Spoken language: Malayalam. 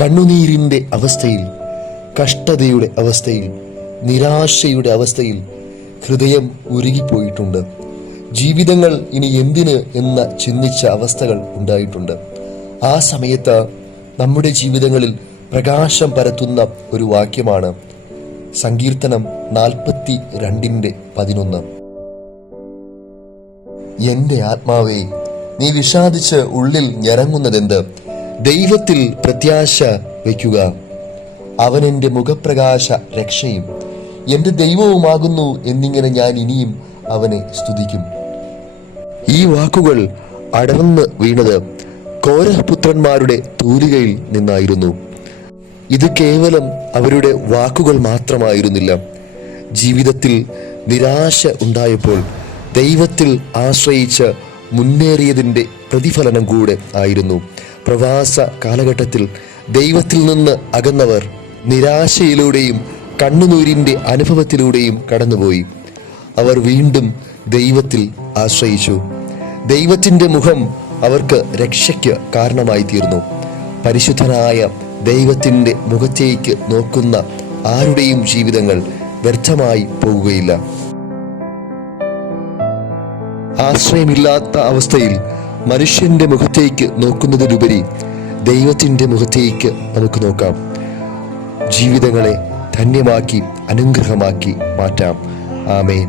കണ്ണുനീരിൻ്റെ അവസ്ഥയിൽ, കഷ്ടതയുടെ അവസ്ഥയിൽ, നിരാശയുടെ അവസ്ഥയിൽ ഹൃദയം ഉരുകിപ്പോയിട്ടുണ്ട്. ജീവിതങ്ങൾ ഇനി എന്തിന് എന്ന് ചിന്തിച്ച അവസ്ഥകൾ ഉണ്ടായിട്ടുണ്ട്. ആ സമയത്ത് നമ്മുടെ ജീവിതങ്ങളിൽ പ്രകാശം പരത്തുന്ന ഒരു വാക്യമാണ് സങ്കീർത്തനം 42:11. എന്റെ ആത്മാവേ, നീ വിഷാദിച്ച് ഉള്ളിൽ ഞരങ്ങുന്നതെന്ത്? ദൈവത്തിൽ പ്രത്യാശ വയ്ക്കുക. അവൻ എൻ്റെ മുഖപ്രകാശ രക്ഷയും എൻ്റെ ദൈവവുമാകുന്നു എന്നിങ്ങനെ ഞാൻ ഇനിയും അവനെ സ്തുതിക്കും. ഈ വാക്കുകൾ അടർന്ന് വീണത് കോരഹ് പുത്രന്മാരുടെ തൂലികയിൽ നിന്നായിരുന്നു. ഇത് കേവലം അവരുടെ വാക്കുകൾ മാത്രമായിരുന്നില്ല. ജീവിതത്തിൽ നിരാശ ഉണ്ടായപ്പോൾ ദൈവത്തിൽ ആശ്രയിച്ച് മുന്നേറിയതിൻ്റെ പ്രതിഫലനം കൂടെ ആയിരുന്നു. പ്രവാസ കാലഘട്ടത്തിൽ ദൈവത്തിൽ നിന്ന് അകന്നവർ നിരാശയിലൂടെയും കണ്ണുനീരിൻ്റെ അനുഭവത്തിലൂടെയും കടന്നുപോയി. അവർ വീണ്ടും ദൈവത്തിൽ ആശ്രയിച്ചു. ദൈവത്തിൻ്റെ മുഖം അവർക്ക് രക്ഷയ്ക്ക് കാരണമായി തീർന്നു. പരിശുദ്ധനായ ദൈവത്തിൻ്റെ മുഖത്തേക്ക് നോക്കുന്ന ആരുടെയും ജീവിതങ്ങൾ വ്യർത്ഥമായി പോകുകയില്ല. ആശ്രയമില്ലാത്ത അവസ്ഥയിൽ മനുഷ്യന്റെ മുഖത്തേക്ക് നോക്കുന്നതിലുപരി ദൈവത്തിൻ്റെ മുഖത്തേക്ക് നമുക്ക് നോക്കാം. ജീവിതങ്ങളെ ധന്യമാക്കി അനുഗ്രഹമാക്കി മാറ്റാം. ആമേൻ.